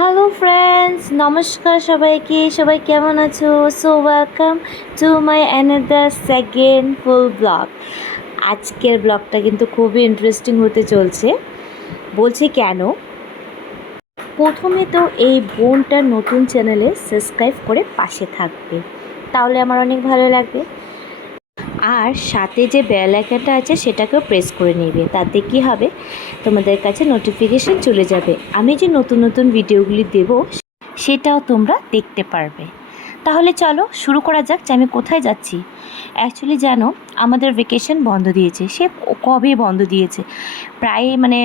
Hello friends, নমস্কার সবাইকে। সবাই কেমন আছো? So welcome to my another second full blog. আজকের ব্লগটা কিন্তু খুবই ইন্টারেস্টিং হতে চলছে। বলছি কেন, প্রথমে তো এই বোনটার নতুন চ্যানেলে সাবস্ক্রাইব করে পাশে থাকবে, তাহলে আমার অনেক ভালো লাগবে। আর সাথে যে বেল আইকনটা আছে সেটাকেও প্রেস করে নেবে, তাতে কি হবে, তোমাদের কাছে নোটিফিকেশন চলে যাবে, আমি যে নতুন নতুন ভিডিওগুলি দেব সেটাও তোমরা দেখতে পারবে। তাহলে চলো শুরু করা যাক যে আমি কোথায় যাচ্ছি। অ্যাকচুয়ালি জানো, আমাদের ভেকেশন বন্ধ দিয়েছে, সে কবে বন্ধ দিয়েছে, প্রায় মানে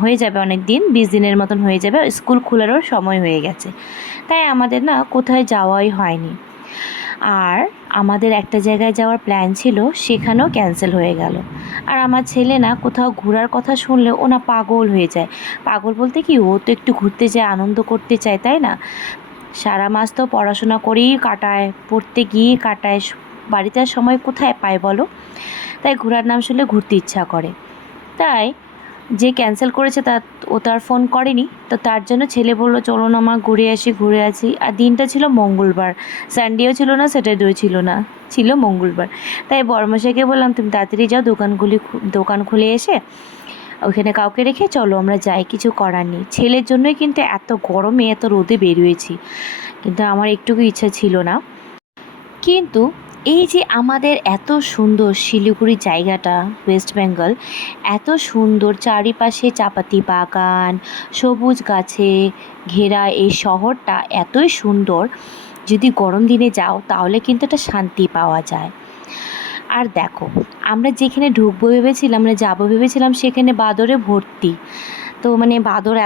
হয়ে যাবে অনেক দিন, 20 দিনের মতন হয়ে যাবে, স্কুল খোলারও সময় হয়ে গেছে। তাই আমাদের না কোথায় যাওয়াই হয়নি। আর আমাদের একটা জায়গায় যাওয়ার প্ল্যান ছিল, সেখানেও ক্যান্সেল হয়ে গেল। আর আমার ছেলে না কোথাও ঘোরার কথা শুনলে ও না পাগল হয়ে যায়। পাগল বলতে কি, ও তো একটু ঘুরতে যায়, আনন্দ করতে চায়, তাই না? সারা মাস তো পড়াশোনা করেই কাটায়, পড়তে গিয়ে কাটায়, বাড়িতে আর সময় কোথায় পায় বলো? তাই ঘোরার নাম শুনলে ঘুরতে ইচ্ছা করে। তাই যে ক্যান্সেল করেছে ও তো আর ফোন করেনি, তো তার জন্য ছেলে বললো চলো না মা ঘুরে আসি। আর দিনটা ছিল মঙ্গলবার, সানডেও ছিল না, স্যাটারডেও ছিল না, ছিল মঙ্গলবার। তাই বড়মশাইকে বললাম তুমি তাড়াতাড়ি যাও, দোকান খুলে এসে ওইখানে কাউকে রেখে চলো আমরা যাই, কিছু করার নেই। ছেলের জন্যই কিন্তু এত গরমে এত রোদে বেরিয়েছি, কিন্তু আমার একটুকু ইচ্ছা ছিল না। কিন্তু এই যে আমাদের এত সুন্দর শিলিগুড়ি জায়গাটা, ওয়েস্ট বেঙ্গল, এত সুন্দর, চারিপাশে চাপাতি বাগান, সবুজ গাছে ঘেরা এই শহরটা এতই সুন্দর, যদি গরম দিনে যাও তাহলে কিন্তু একটা শান্তি পাওয়া যায়। আর দেখো, আমরা যেখানে ঢুকবো ভেবেছিলাম, মানে যাবো ভেবেছিলাম, সেখানে বাদরে ভর্তি। তো মানে বাদর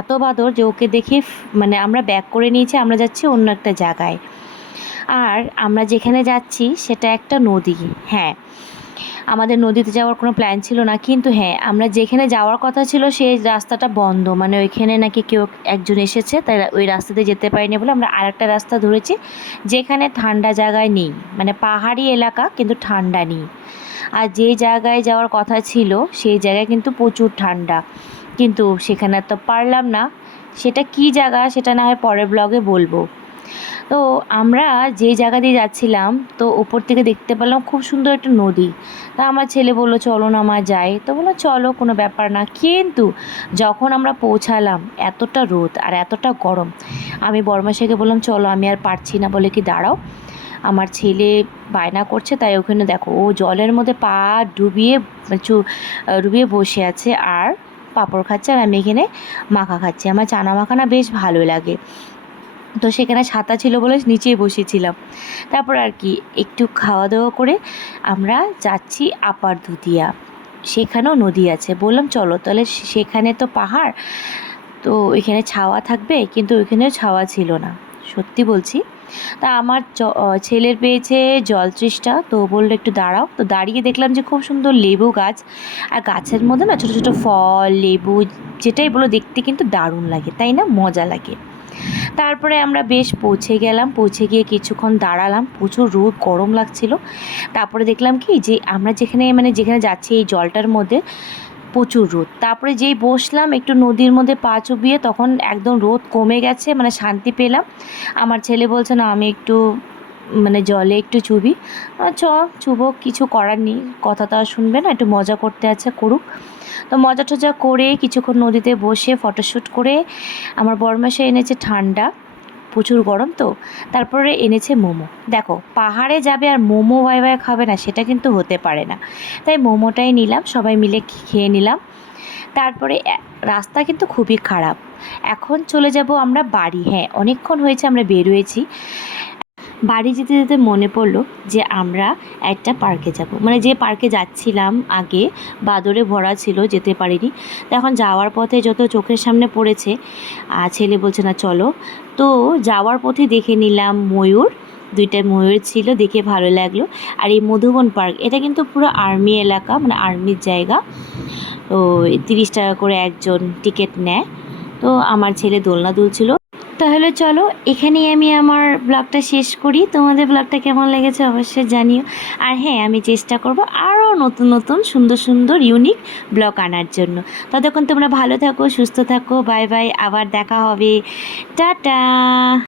এত বাদর যে ওকে দেখে মানে আমরা ব্যাক করে নিয়েছি, আমরা যাচ্ছি অন্য একটা জায়গায়। আর আমরা যেখানে যাচ্ছি সেটা একটা নদী। হ্যাঁ, আমাদের নদীতে যাওয়ার কোনো প্ল্যান ছিল না, কিন্তু হ্যাঁ, আমরা যেখানে যাওয়ার কথা ছিল সেই রাস্তাটা বন্ধ, মানে ওইখানে নাকি কেউ একজন এসেছে, তাই ওই রাস্তাতে যেতে পারিনি বলে আমরা আরেকটা রাস্তা ধরেছি, যেখানে ঠান্ডা জায়গায় নেই, মানে পাহাড়ি এলাকা কিন্তু ঠান্ডা নেই। আর যে জায়গায় যাওয়ার কথা ছিল সেই জায়গায় কিন্তু প্রচুর ঠান্ডা, কিন্তু সেখানে তো পারলাম না। সেটা কী জায়গা সেটা না হয় পরের ব্লগে বলবো। তো আমরা যে জায়গা দিয়ে যাচ্ছিলাম, তো ওপর থেকে দেখতে পেলাম খুব সুন্দর একটা নদী। তা আমার ছেলে বললো চলো না মা যাই, তো বললো চলো, কোনো ব্যাপার না। কিন্তু যখন আমরা পৌঁছালাম, এতটা রোদ আর এতটা গরম, আমি বড়মাসাইকে বললাম চলো, আমি আর পারছি না, বলে কি দাঁড়াও, আমার ছেলে বায়না করছে। তাই ওখানে দেখো ও জলের মধ্যে পা ডুবিয়ে ডুবিয়ে বসে আছে আর পাঁপড় খাচ্ছে, আর আমি এখানে মাখা খাচ্ছি। আমার চানা মাখানা বেশ ভালো লাগে, তো সেখানে ছাতা ছিল বলে নিচেই বসেছিলাম। তারপর আর কি একটু খাওয়া দাওয়া করে আমরা যাচ্ছি আপার দুধিয়া, সেখানেও নদী আছে। বললাম চলো তাহলে, সেখানে তো পাহাড়, তো ওইখানে ছাওয়া থাকবে, কিন্তু ওইখানেও ছাওয়া ছিল না, সত্যি বলছি। তা আমার ছেলের পেয়েছে জল তৃষ্ণা, তো বললো একটু দাঁড়াও। তো দাঁড়িয়ে দেখলাম যে খুব সুন্দর লেবু গাছ, আর গাছের মধ্যে না ছোটো ছোটো ফল, লেবু, যেটাই বলো দেখতে কিন্তু দারুণ লাগে, তাই না, মজা লাগে। তারপরে আমরা বেশ পৌঁছে গেলাম, পৌঁছে গিয়ে কিছুক্ষণ দাঁড়ালাম, প্রচুর রোদ, গরম লাগছিল। তারপরে দেখলাম কি যে আমরা যেখানে যাচ্ছি এই জলটার মধ্যে প্রচুর রোদ। তারপরে যেই বসলাম একটু নদীর মধ্যে পা চুবিয়ে, তখন একদম রোদ কমে গেছে, মানে শান্তি পেলাম। আমার ছেলে বলছে না আমি একটু জলে একটু চুবি। চুবো, কিছু করার নেই, কথা তো আর শুনবে না, একটু মজা করতে আছে, করুক। তো মজা টজা করে কিছুক্ষণ নদীতে বসে ফটোশ্যুট করে আমার বরমাসে এনেছে ঠান্ডা, প্রচুর গরম তো, তারপরে এনেছে মোমো। দেখো, পাহাড়ে যাবে আর মোমো বাই বাই খাবে না, সেটা কিন্তু হতে পারে না। তাই মোমোটাই নিলাম, সবাই মিলে খেয়ে নিলাম। তারপরে রাস্তা কিন্তু খুবই খারাপ। এখন চলে যাব আমরা বাড়ি। হ্যাঁ, অনেকক্ষণ হয়েছে আমরা বেরিয়েছি। বাড়ি যেতে যেতে মনে পড়লো যে আমরা একটা পার্কে যাব, মানে যে পার্কে যাচ্ছিলাম আগে বাদরে ভরা ছিল, যেতে পারিনি। তো এখন যাওয়ার পথে যত চোখের সামনে পড়েছে, ছেলে বলছে না চলো। তো যাওয়ার পথে দেখে নিলাম ময়ূর, দুইটা ময়ূর ছিল, দেখে ভালো লাগলো। আর এই মধুবন পার্ক, এটা কিন্তু পুরো আর্মি এলাকা, মানে আর্মির জায়গা। তো 30 টাকা করে একজন টিকিট নেয়। তো আমার ছেলে দোলনা দুলছিল, তাহলে চলো এখানেই আমি আমার ব্লগটা শেষ করি। তোমাদের ব্লগটা কেমন লেগেছে অবশ্যই জানিও। আর হ্যাঁ, আমি চেষ্টা করব আরও নতুন নতুন সুন্দর সুন্দর ইউনিক ব্লগ আনার জন্য। ততক্ষণ তোমরা ভালো থাকো, সুস্থ থাকো। বাই বাই, আবার দেখা হবে। টাটা।